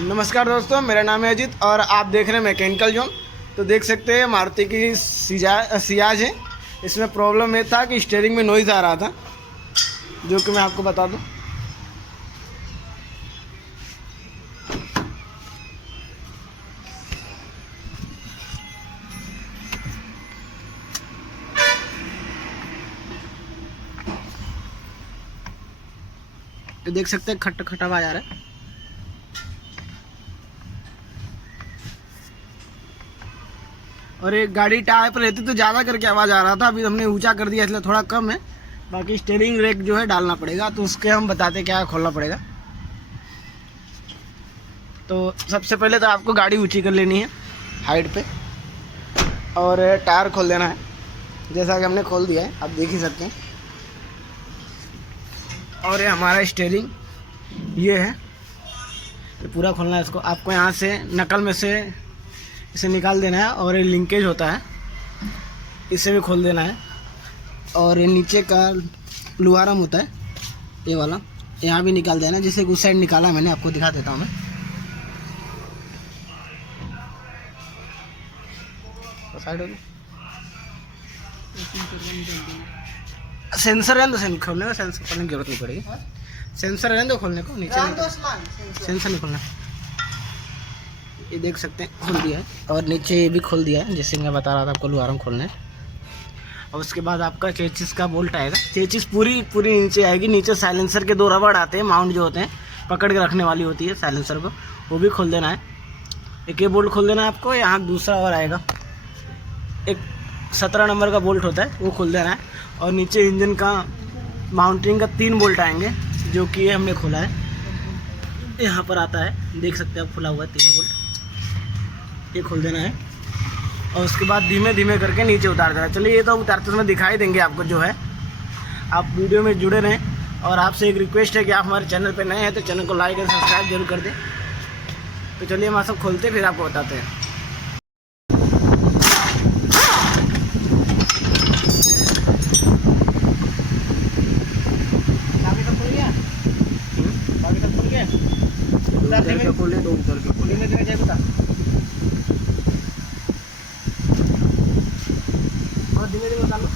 नमस्कार दोस्तों, मेरा नाम है अजीत और आप देख रहे हैं मैकेनिकल जोन। तो देख सकते हैं मारुति की सियाज है। इसमें प्रॉब्लम ये था कि स्टीयरिंग में नॉइज़ आ रहा था, जो कि मैं आपको बता दूं। तो देख सकते हैं खट खट आवाज आ रहा है। और एक गाड़ी टायर पर रहती तो ज़्यादा करके आवाज़ आ रहा था, अभी हमने ऊंचा कर दिया इसलिए थोड़ा कम है। बाकी स्टीयरिंग रेक जो है डालना पड़ेगा, तो उसके हम बताते क्या खोलना पड़ेगा। तो सबसे पहले तो आपको गाड़ी ऊंची कर लेनी है हाइट पे, और टायर खोल देना है, जैसा कि हमने खोल दिया है, आप देख ही सकते हैं। और ये हमारा स्टीयरिंग ये है, ये पूरा खोलना है इसको। आपको यहाँ से नकल में से इसे निकाल देना है, और ये लिंकेज होता है, इसे भी खोल देना है। और ये नीचे का लुआरम होता है ये वाला, यहाँ भी निकाल देना है। जैसे उस साइड निकाला मैंने, आपको दिखा देता हूँ मैं। साइड हो गया, सेंसर है तो खोलने का, सेंसर खोलने की जरूरत नहीं पड़ेगी। सेंसर है तो खोलने को, नीचे सेंसर नहीं खोलना। ये देख सकते हैं खोल दिया है, और नीचे ये भी खोल दिया है, जैसे मैं बता रहा था आपको लुआरम खोलना है। और उसके बाद आपका चेचिस का बोल्ट आएगा। चेचिस पूरी नीचे आएगी। नीचे साइलेंसर के 2 रबड़ आते हैं, माउंट जो होते हैं, पकड़ के रखने वाली होती है साइलेंसर को, वो भी खोल देना है। एक ये बोल्ट खोल देना है आपको। यहाँ दूसरा और आएगा, एक 17 नंबर का बोल्ट होता है, वो खोल देना है। और नीचे इंजन का माउंटिंग का 3 बोल्ट आएंगे, जो कि ये हमने खोला है। यहाँ पर आता है, देख सकते हैं आप, खुला हुआ है 3 बोल्ट, ये खोल देना है। और उसके बाद धीमे धीमे करके नीचे उतार देना। चलिए, ये तो उतारते समय दिखाई देंगे आपको जो है। आप वीडियो में जुड़े रहें, और आपसे एक रिक्वेस्ट है कि आप हमारे चैनल पर नए हैं तो चैनल को लाइक और सब्सक्राइब जरूर कर दें। तो चलिए हम सब खोलते फिर आपको बताते हैं। खोले तो उतर के खोले, और धीमे धीमे उतार लो।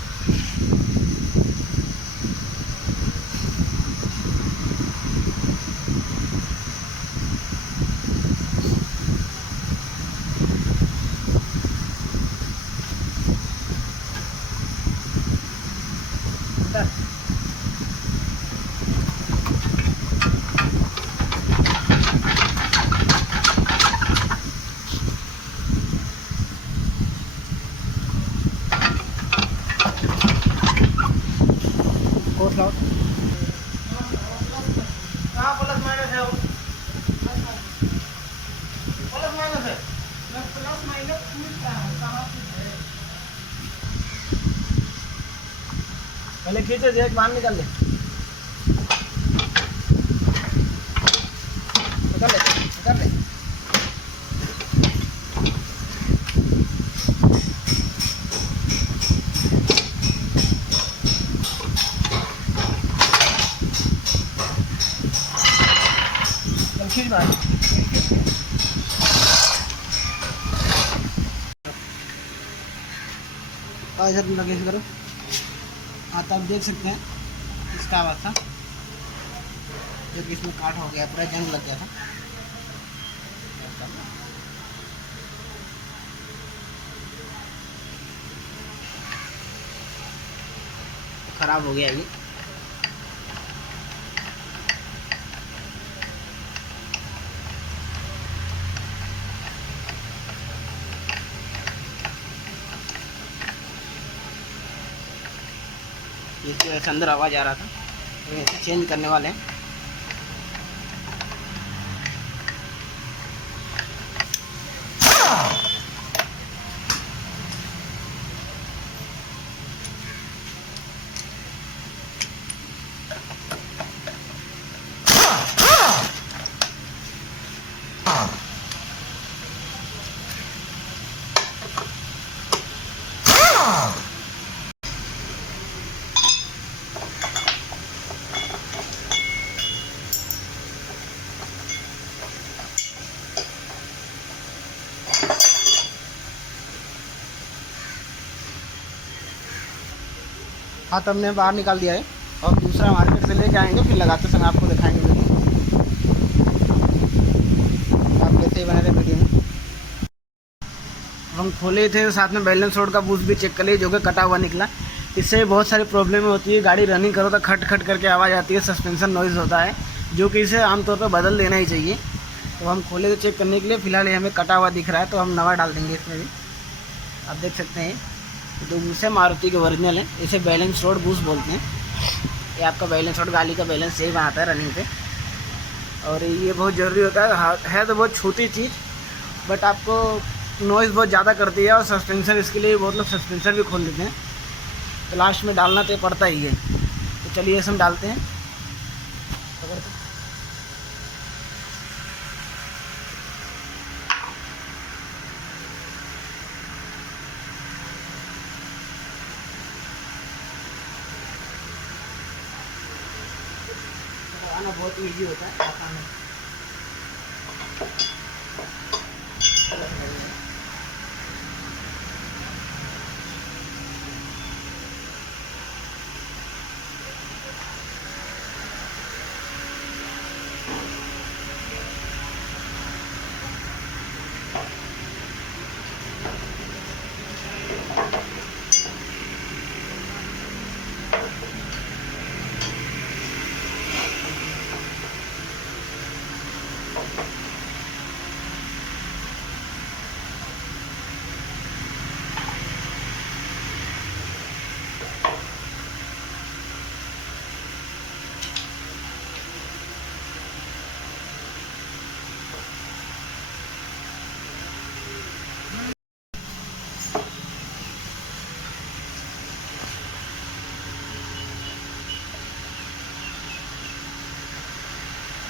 कहाँ प्लस माइनस है? प्लस माइनस है, प्लस माइनस पहले खींचे, जेक बाहर निकाल ले, निकाल ले। खींच बाहर। इधर लगे करो। हाँ, तो आप देख सकते हैं इसका आवाज़ था, जो कि इसमें काट हो गया, पूरा जंग लग गया था। खराब हो गया ये। इसके अंदर आवाज़ आ रहा था, तो इसे चेंज करने वाले हैं। हाथ हमने बाहर निकाल दिया है और दूसरा मार्केट से लेके आएंगे, फिर लगाते समय आपको दिखाएंगे वीडियो। आप जैसे ही बने रहे वीडियो में। हम खोले थे साथ में बैलेंस रोड का बूस्ट भी चेक कर लिए, जो कि कटा हुआ निकला। इससे बहुत सारी प्रॉब्लम होती है, गाड़ी रनिंग करो तो खट खट करके आवाज़ आती है, सस्पेंशन नॉइज़ होता है, जो कि इसे आमतौर पर बदल देना ही चाहिए। तो हम खोले थे चेक करने के लिए, फ़िलहाल ये हमें कटा हुआ दिख रहा है, तो हम नवा डाल देंगे इसमें भी। आप देख सकते हैं तो दूसरे मारुति के ओरिजिनल है, इसे बैलेंस रोड बूस्ट बोलते हैं। ये आपका बैलेंस रोड गाड़ी का बैलेंस सही बनाता है रनिंग पे, और ये बहुत ज़रूरी होता है तो बहुत छोटी चीज़, बट आपको नॉइज़ बहुत ज़्यादा करती है। और सस्पेंशन, इसके लिए बहुत लोग सस्पेंशन भी खोल देते हैं, तो लास्ट में डालना तो पड़ता ही है। तो चलिए इसे हम डालते हैं। आना बहुत ईजी होता है, आसान है।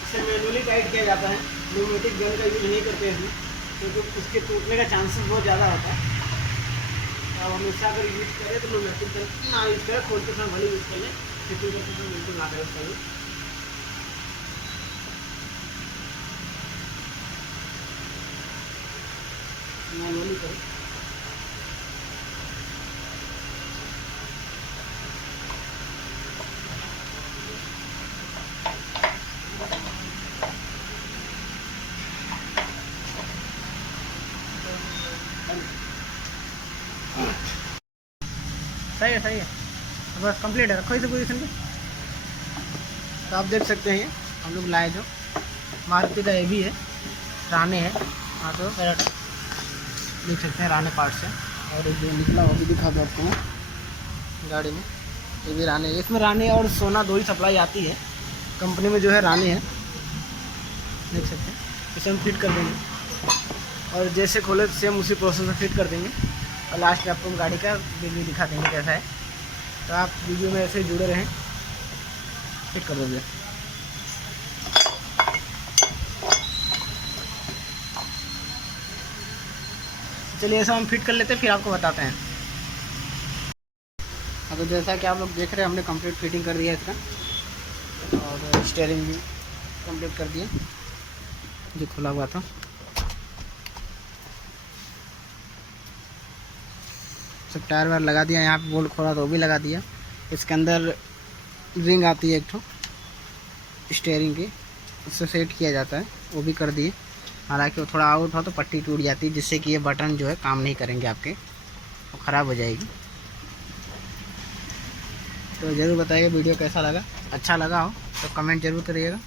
इसे मैनुअली टाइट किया जाता है, न्यूमेटिक गन का यूज नहीं करते हैं क्योंकि उसके टूटने का चांसेस बहुत ज़्यादा होता है। अब हमेशा अगर यूज़ करें तो न्यूमेटिक गन ना यूज़ करें, खोलते समय भले यूज़ कर लें, फिफ्टी परसेंट बिल्कुल ना करें उसका यूज़। मैनुअली करें। सही है बस कंप्लीट है, रखो इसे पोजीशन पे। तो आप देख सकते हैं हम लोग लाए जो मारुति का ये भी है, राने है। हाँ तो पैराटा देख सकते हैं राने पार्ट से, और जो निकला वो भी दिखा दो आपको मैं गाड़ी में। ये भी राने है, इसमें राने और सोना दो ही सप्लाई आती है कंपनी में, जो है राने है, देख सकते हैं। इसे हम फिट कर देंगे और जैसे खोले सेम उसी प्रोसेस में फिट कर देंगे, और लास्ट में आपको हम गाड़ी का रिव्यू दिखा देंगे कैसा है। तो आप वीडियो में ऐसे जुड़े रहें, फिट कर दोगे। चलिए ऐसा हम फिट कर लेते हैं, फिर आपको बताते हैं। हाँ तो जैसा कि आप लोग देख रहे हैं, हमने कंप्लीट फिटिंग कर दिया है इसका, और स्टीयरिंग भी कंप्लीट कर दिया जो खुला हुआ था। सब टायर वायर लगा दिया, यहाँ पे बोल्ट खोला तो वो भी लगा दिया। इसके अंदर रिंग आती है एक ठो स्टीयरिंग की, उससे सेट किया जाता है, वो भी कर दिए। हालांकि वो थोड़ा आउट हो तो पट्टी टूट जाती है, जिससे कि ये बटन जो है काम नहीं करेंगे आपके, वो ख़राब हो जाएगी। तो ज़रूर बताइए वीडियो कैसा लगा। अच्छा लगा हो तो कमेंट ज़रूर करिएगा,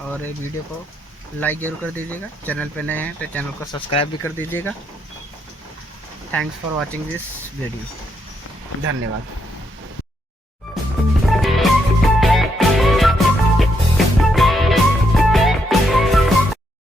और वीडियो को लाइक ज़रूर कर दीजिएगा। चैनल पे नए हैं तो चैनल को सब्सक्राइब भी कर दीजिएगा। Thanks for watching this video. धन्यवाद।